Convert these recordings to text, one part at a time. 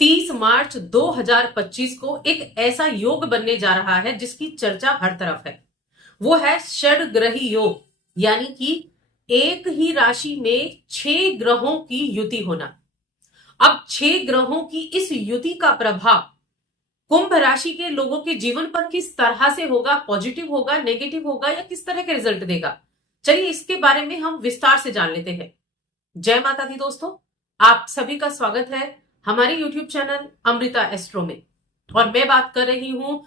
30 मार्च 2025 को एक ऐसा योग बनने जा रहा है जिसकी चर्चा हर तरफ है। वो है षडग्रही योग, यानी कि एक ही राशि में 6 ग्रहों की युति होना। अब 6 ग्रहों की इस युति का प्रभाव कुंभ राशि के लोगों के जीवन पर किस तरह से होगा, पॉजिटिव होगा, नेगेटिव होगा या किस तरह के रिजल्ट देगा, चलिए इसके बारे में हम विस्तार से जान लेते हैं। जय माता दी दोस्तों, आप सभी का स्वागत है हमारे यूट्यूब चैनल अमृता एस्ट्रो में। और मैं बात कर रही हूं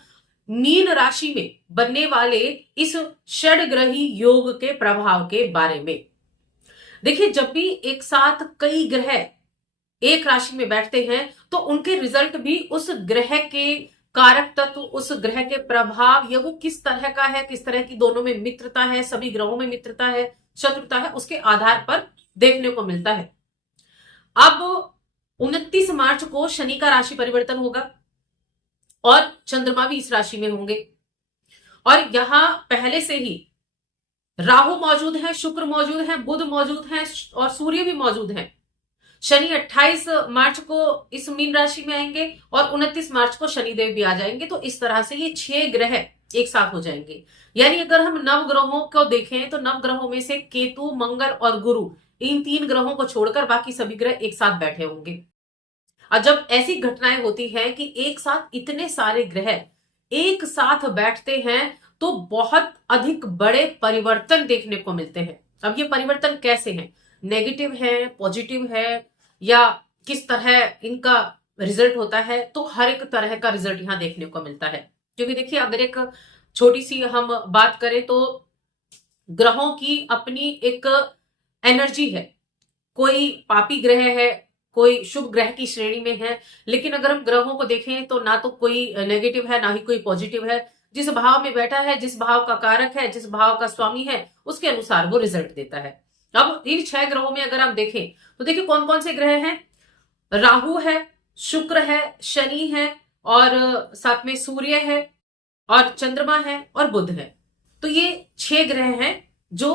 मीन राशि में बनने वाले इस षडग्रही योग के प्रभाव के बारे में। देखिए, जब भी एक साथ कई ग्रह एक राशि में बैठते हैं तो उनके रिजल्ट भी उस ग्रह के कारक तत्व, उस ग्रह के प्रभाव या वो किस तरह का है, किस तरह की दोनों में मित्रता है, सभी ग्रहों में मित्रता है, शत्रुता है, उसके आधार पर देखने को मिलता है। अब 29 मार्च को शनि का राशि परिवर्तन होगा और चंद्रमा भी इस राशि में होंगे। और यहां पहले से ही राहु मौजूद है, शुक्र मौजूद है, बुध मौजूद है और सूर्य भी मौजूद है। शनि 28 मार्च को इस मीन राशि में आएंगे और 29 मार्च को शनिदेव भी आ जाएंगे। तो इस तरह से ये 6 ग्रह एक साथ हो जाएंगे। यानी अगर हम नव ग्रहों को देखें तो नव ग्रहों में से केतु, मंगल और गुरु, इन 3 ग्रहों को छोड़कर बाकी सभी ग्रह एक साथ बैठे होंगे। और जब ऐसी घटनाएं होती हैं कि एक साथ इतने सारे ग्रह एक साथ बैठते हैं तो बहुत अधिक बड़े परिवर्तन देखने को मिलते हैं। अब ये परिवर्तन कैसे हैं, नेगेटिव है, पॉजिटिव है या किस तरह इनका रिजल्ट होता है, तो हर एक तरह का रिजल्ट यहां देखने को मिलता है। क्योंकि देखिए, अगर एक छोटी सी हम बात करें तो ग्रहों की अपनी एक एनर्जी है। कोई पापी ग्रह है, कोई शुभ ग्रह की श्रेणी में है, लेकिन अगर हम ग्रहों को देखें तो ना तो कोई नेगेटिव है ना ही कोई पॉजिटिव है। जिस भाव में बैठा है, जिस भाव का कारक है, जिस भाव का स्वामी है, उसके अनुसार वो रिजल्ट देता है। अब इन 6 ग्रहों में अगर आप देखें तो देखिए कौन कौन से ग्रह हैं। राहु है, शुक्र है, शनि है और साथ में सूर्य है और चंद्रमा है और बुध है। तो ये 6 ग्रह हैं जो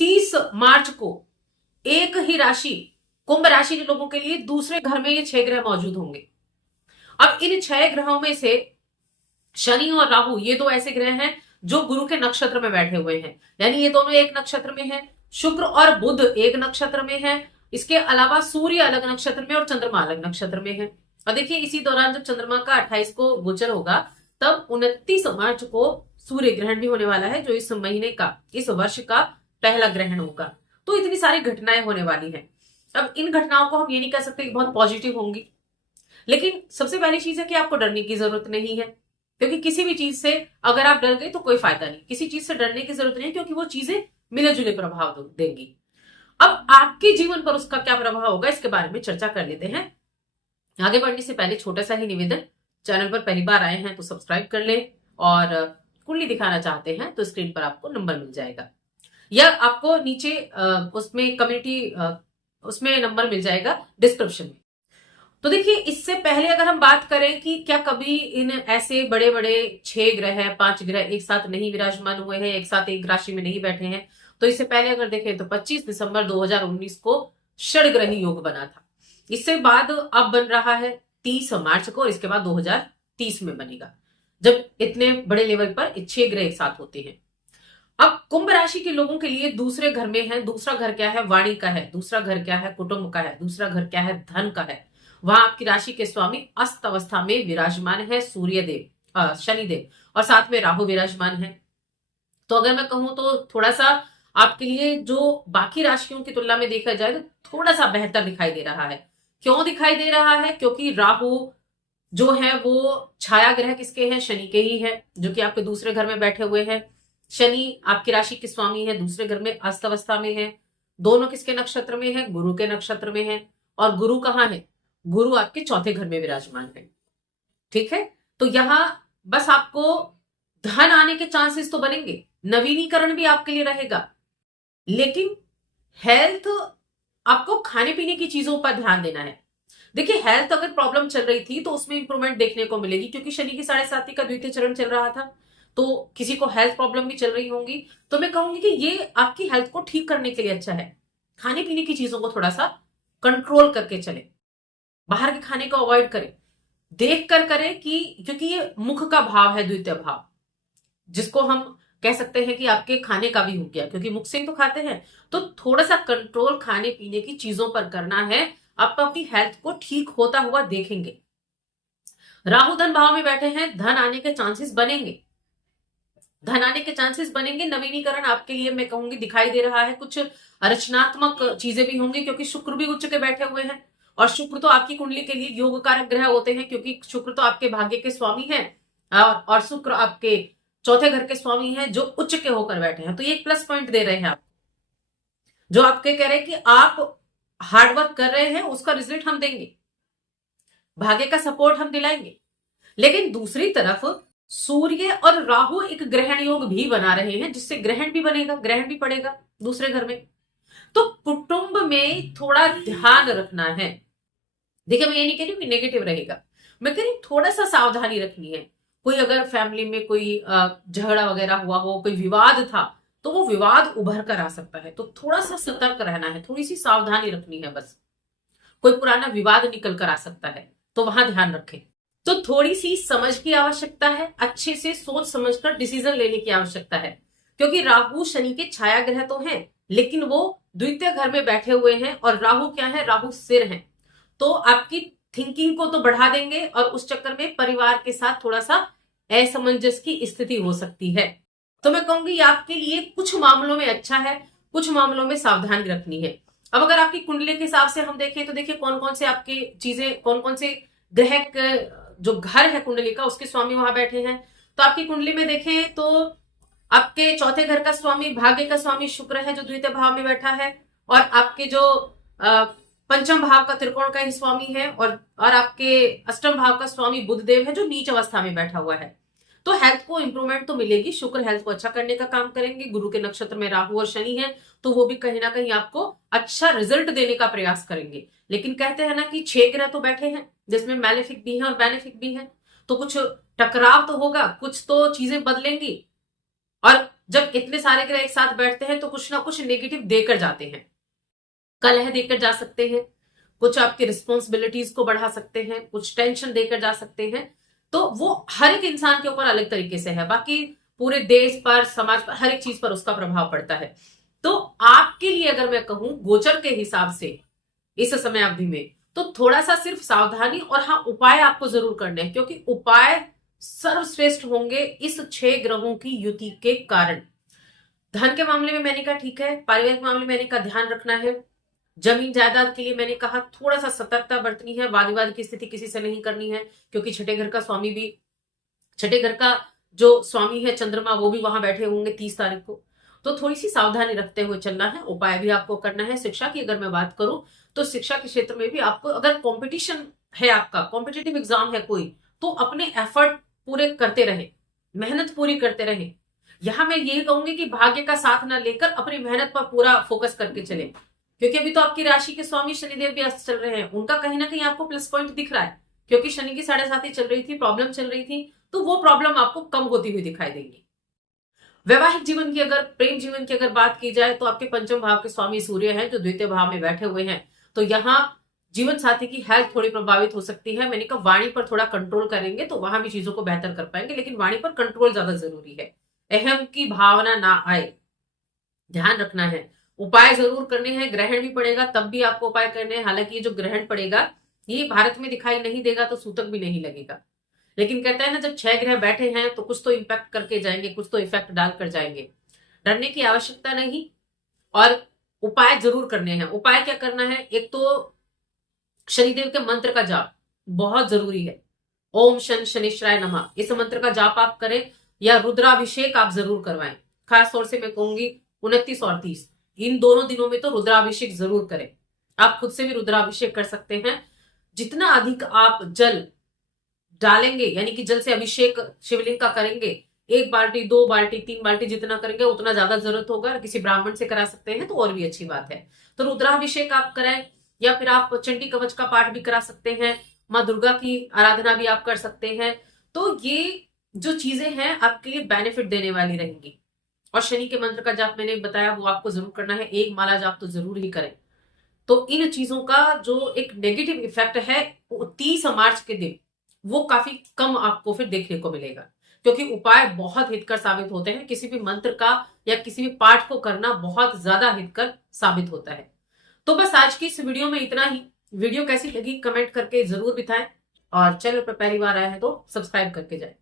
30 मार्च को एक ही राशि कुंभ राशि के लोगों के लिए दूसरे घर में ये 6 ग्रह मौजूद होंगे। अब इन 6 ग्रहों में से शनि और राहु ये 2 ऐसे ग्रह हैं जो गुरु के नक्षत्र में बैठे हुए हैं, यानी ये दोनों एक नक्षत्र में हैं। शुक्र और बुध एक नक्षत्र में है। इसके अलावा सूर्य अलग नक्षत्र में और चंद्रमा अलग नक्षत्र में है। और देखिए, इसी दौरान जब चंद्रमा का 28 को गोचर होगा तब 29 मार्च को सूर्य ग्रहण भी होने वाला है, जो इस महीने का, इस वर्ष का पहला ग्रहण होगा। तो इतनी सारी घटनाएं होने वाली हैं। अब इन घटनाओं को हम ये नहीं कह सकते कि बहुत पॉजिटिव होंगी, लेकिन सबसे पहली चीज है कि आपको डरने की जरूरत नहीं है। क्योंकि किसी भी चीज से अगर आप डर गए तो कोई फायदा नहीं, किसी चीज से डरने की जरूरत नहीं, क्योंकि वो चीजें मिले जुले प्रभाव देंगी। अब आपके जीवन पर उसका क्या प्रभाव होगा, इसके बारे में चर्चा कर लेते हैं। आगे बढ़ने से पहले छोटा सा ही निवेदन, चैनल पर पहली बार आए हैं तो सब्सक्राइब कर ले और कुंडली दिखाना चाहते हैं तो स्क्रीन पर आपको नंबर मिल जाएगा या आपको नीचे उसमें कम्युनिटी उसमें नंबर मिल जाएगा डिस्क्रिप्शन में। तो देखिए, इससे पहले अगर हम बात करें कि क्या कभी इन ऐसे बड़े बड़े 6 ग्रह, 5 ग्रह एक साथ नहीं विराजमान हुए हैं, एक साथ एक राशि में नहीं बैठे हैं, तो इससे पहले अगर देखें तो 25 दिसंबर 2019 को षडग्रही योग बना था। इससे बाद अब बन रहा है 30 मार्च को और इसके बाद 2030 में बनेगा, जब इतने बड़े लेवल पर 6 ग्रह एक साथ होते हैं। अब कुंभ राशि के लोगों के लिए दूसरे घर में है। दूसरा घर क्या है, वाणी का है। दूसरा घर क्या है, कुटुंब का है। दूसरा घर क्या है, धन का है। वहां आपकी राशि के स्वामी अस्त अवस्था में विराजमान है सूर्यदेव, शनिदेव, और साथ में राहु विराजमान है। तो अगर मैं कहूं तो थोड़ा सा आपके लिए जो बाकी राशियों की तुलना में देखा जाए तो थोड़ा सा बेहतर दिखाई दे रहा है। क्यों दिखाई दे रहा है, क्योंकि राहु जो है वो छाया ग्रह किसके हैं, शनि के ही है, जो कि आपके दूसरे घर में बैठे हुए हैं। शनि आपकी राशि के स्वामी है, दूसरे घर में अस्त अवस्था में है। दोनों किसके नक्षत्र में है, गुरु के नक्षत्र में है। और गुरु कहाँ है, गुरु आपके चौथे घर में विराजमान है। ठीक है, तो यहां बस आपको धन आने के चांसेस तो बनेंगे, नवीनीकरण भी आपके लिए रहेगा, लेकिन हेल्थ, आपको खाने पीने की चीजों पर ध्यान देना है। देखिए, हेल्थ अगर प्रॉब्लम चल रही थी तो उसमें इंप्रूवमेंट देखने को मिलेगी, क्योंकि शनि की 7.5 का द्वितीय चरण चल रहा था, तो किसी को हेल्थ प्रॉब्लम भी चल रही होंगी। तो मैं कहूंगी कि ये आपकी हेल्थ को ठीक करने के लिए अच्छा है। खाने पीने की चीजों को थोड़ा सा कंट्रोल करके चले। बाहर के खाने को अवॉइड करें, देख कर करें कि, क्योंकि ये मुख का भाव है, द्वितीय भाव, जिसको हम कह सकते हैं कि आपके खाने का भी हो गया, क्योंकि मुख से ही तो खाते हैं। तो थोड़ा सा कंट्रोल खाने पीने की चीजों पर करना है, आप अपनी हेल्थ को ठीक होता हुआ देखेंगे। राहु धन भाव में बैठे हैं, धन आने के चांसेस बनेंगे, धन आने के चांसेस बनेंगे। नवीनीकरण आपके लिए मैं कहूंगी दिखाई दे रहा है, कुछ रचनात्मक चीजें भी होंगी, क्योंकि शुक्र भी उच्च के बैठे हुए हैं, और शुक्र तो आपकी कुंडली के लिए योग कारक ग्रह होते हैं, क्योंकि शुक्र तो आपके भाग्य के स्वामी हैं, और शुक्र आपके चौथे घर के स्वामी हैं जो उच्च के होकर बैठे हैं। तो ये एक प्लस पॉइंट दे रहे हैं आप, जो आपके कह रहे हैं कि आप हार्डवर्क कर रहे हैं, उसका रिजल्ट हम देंगे, भाग्य का सपोर्ट हम दिलाएंगे। लेकिन दूसरी तरफ सूर्य और राहु एक ग्रहण योग भी बना रहे हैं, जिससे ग्रहण भी बनेगा, ग्रहण भी पड़ेगा दूसरे घर में। तो कुटुंब में थोड़ा ध्यान रखना है। देखिए, मैं ये नहीं कह रही हूँ कि नेगेटिव रहेगा, मैं कह रही हूँ थोड़ा सा सावधानी रखनी है। कोई अगर फैमिली में कोई झगड़ा वगैरह हुआ हो, कोई विवाद था, तो वो विवाद उभर कर आ सकता है, तो थोड़ा सा सतर्क रहना है, थोड़ी सी सावधानी रखनी है बस। कोई पुराना विवाद निकल कर आ सकता है, तो वहां ध्यान रखें। तो थोड़ी सी समझ की आवश्यकता है, अच्छे से सोच समझकर डिसीजन लेने की आवश्यकता है, क्योंकि राहु शनि के छाया ग्रह तो हैं, लेकिन वो द्वितीय घर में बैठे हुए हैं, और राहु क्या है, राहु सिर है, तो आपकी थिंकिंग को तो बढ़ा देंगे, और उस चक्कर में परिवार के साथ थोड़ा सा असमंजस की स्थिति हो सकती है। तो मैं कहूंगी आपके लिए कुछ मामलों में अच्छा है, कुछ मामलों में सावधानी रखनी है। अब अगर आपकी कुंडली के हिसाब से हम देखें, तो देखिए कौन कौन से आपके चीजें, कौन कौन से ग्रह, जो घर है कुंडली का, उसके स्वामी वहां बैठे हैं। तो आपकी कुंडली में देखें तो आपके चौथे घर का स्वामी, भाग्य का स्वामी शुक्र है, जो द्वितीय भाव में बैठा है, और आपके जो पंचम भाव का त्रिकोण का ही स्वामी है, और आपके अष्टम भाव का स्वामी बुधदेव है, जो नीच अवस्था में बैठा हुआ है। तो हेल्थ को इंप्रूवमेंट तो मिलेगी, शुक्र हेल्थ को अच्छा करने का काम करेंगे। गुरु के नक्षत्र में राहु और शनि है, तो वो भी कहीं ना कहीं आपको अच्छा रिजल्ट देने का प्रयास करेंगे। लेकिन कहते हैं ना कि 6 ग्रह तो बैठे हैं, जिसमें मैलेफिक भी है और बेनिफिक भी है, तो कुछ टकराव तो होगा, कुछ तो चीजें बदलेंगी। और जब इतने सारे ग्रह एक साथ बैठते हैं, तो कुछ ना कुछ नेगेटिव देकर जाते हैं, कलह देकर जा सकते हैं, कुछ आपकी रिस्पॉन्सिबिलिटीज को बढ़ा सकते हैं, कुछ टेंशन देकर जा सकते हैं। तो वो हर एक इंसान के ऊपर अलग तरीके से है, बाकी पूरे देश पर, समाज पर, हर एक चीज पर उसका प्रभाव पड़ता है। तो आपके लिए अगर मैं कहूं गोचर के हिसाब से इस समय अवधि में, तो थोड़ा सा सिर्फ सावधानी, और हाँ उपाय आपको जरूर करने हैं, क्योंकि उपाय सर्वश्रेष्ठ होंगे इस 6 ग्रहों की युति के कारण। धन के मामले में मैंने कहा ठीक है, पारिवारिक मामले में मैंने कहा ध्यान रखना है, जमीन जायदाद के लिए मैंने कहा थोड़ा सा सतर्कता बरतनी है, वाद विवाद की स्थिति किसी से नहीं करनी है, क्योंकि छठे घर का स्वामी भी, छठे घर का जो स्वामी है चंद्रमा, वो भी वहां बैठे होंगे 30 तारीख को। तो थोड़ी सी सावधानी रखते हुए चलना है, उपाय भी आपको करना है। शिक्षा की अगर मैं बात करूं, तो शिक्षा के क्षेत्र में भी आपको, अगर कंपटीशन है, आपका कॉम्पिटेटिव एग्जाम है कोई, तो अपने एफर्ट पूरे करते रहे, मेहनत पूरी करते रहे। यहां मैं यही कहूंगी कि भाग्य का साथ ना लेकर अपनी मेहनत पर पूरा फोकस करके चले, क्योंकि अभी तो आपकी राशि के स्वामी शनिदेव भी अस्त चल रहे हैं, उनका कहीं ना कहीं आपको प्लस पॉइंट दिख रहा है, क्योंकि शनि की 7.5 चल रही थी, प्रॉब्लम चल रही थी, तो वो प्रॉब्लम आपको कम होती हुई दिखाई देंगी। वैवाहिक जीवन की, अगर प्रेम जीवन की अगर बात की जाए, तो आपके पंचम भाव के स्वामी सूर्य हैं, जो द्वितीय भाव में बैठे हुए हैं। तो यहाँ जीवन साथी की हेल्थ थोड़ी प्रभावित हो सकती है। मैंने कहा वाणी पर थोड़ा कंट्रोल करेंगे तो वहां भी चीजों को बेहतर कर पाएंगे, लेकिन वाणी पर कंट्रोल ज्यादा जरूरी है, अहम की भावना ना आए, ध्यान रखना है। उपाय जरूर करने हैं, ग्रहण भी पड़ेगा तब भी आपको उपाय करने हैं। हालांकि ये जो ग्रहण पड़ेगा ये भारत में दिखाई नहीं देगा, तो सूतक भी नहीं लगेगा, लेकिन कहता है ना जब 6 ग्रह बैठे हैं तो कुछ तो इंपैक्ट करके जाएंगे, कुछ तो इफेक्ट डाल कर जाएंगे। डरने की आवश्यकता नहीं, और उपाय जरूर करने हैं। उपाय क्या करना है, एक तो शनिदेव के मंत्र का जाप बहुत जरूरी है, ओम शन शनिश्चराय नमः, इस मंत्र का जाप आप करें, या रुद्राभिषेक आप जरूर करवाएं। खास तौर से मैं कहूंगी 29 और 30 इन दोनों दिनों में तो रुद्राभिषेक जरूर करें। आप खुद से भी रुद्राभिषेक कर सकते हैं। जितना अधिक आप जल डालेंगे, यानी कि जल से अभिषेक शिवलिंग का करेंगे, 1 बाल्टी 2 बाल्टी 3 बाल्टी जितना करेंगे उतना ज्यादा जरूरत होगा। किसी ब्राह्मण से करा सकते हैं तो और भी अच्छी बात है। तो रुद्राभिषेक आप कराएं, या फिर आप चंडी कवच का पाठ भी करा सकते हैं, माँ दुर्गा की आराधना भी आप कर सकते हैं। तो ये जो चीजें हैं आपके लिए बेनिफिट देने वाली रहेंगी। और शनि के मंत्र का जाप मैंने बताया वो आपको जरूर करना है, 1 माला जाप तो जरूर ही करें। तो इन चीजों का जो एक नेगेटिव इफेक्ट है 30 मार्च के दिन वो काफी कम आपको फिर देखने को मिलेगा, क्योंकि उपाय बहुत हितकर साबित होते हैं। किसी भी मंत्र का या किसी भी पाठ को करना बहुत ज्यादा हितकर साबित होता है। तो बस आज की इस वीडियो में इतना ही। वीडियो कैसी लगी कमेंट करके जरूर बताएं, और चैनल पर पहली बार आया है तो सब्सक्राइब करके जाएं।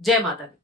जय माता दी।